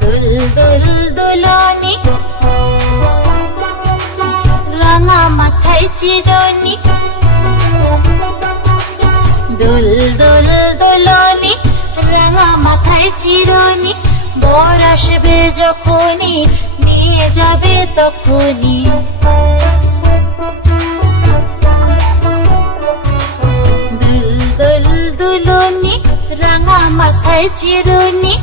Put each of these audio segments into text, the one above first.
দুলদুল দুলনি রাঙা মাথায় চিরনি, দুলদুল দুলনি রাঙা মাথায় চিরনি, বর আসবে যখনই নিয়ে যাবে তখনই। দুলদুল দুলনি রাঙা মাথায় চিরনি,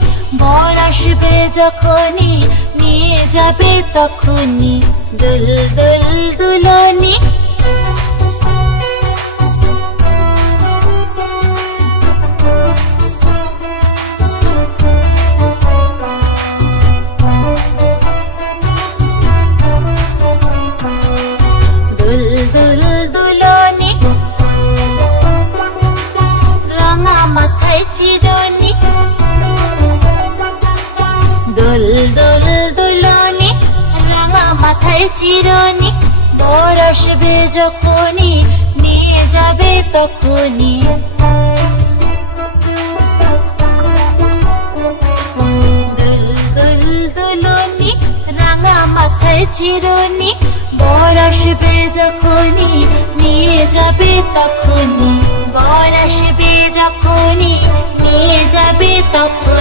বর আসবে যখনই নিয়ে যাবে তখনই। দুলদুল দুলনি দুলদুল দুলনি রাঙা মাথায় চিরনি, দুলদুল দুলনি রাঙা মাথায় চিরনি, বর আসবে যখনই নিয়ে যাবে তখনই। দুলদুল দুলনি রাঙা মাথায় চিরনি, বর আসবে যখনই নিয়ে যাবে তখনই, বর আসবে যখনই নিয়ে যাবে তখনই।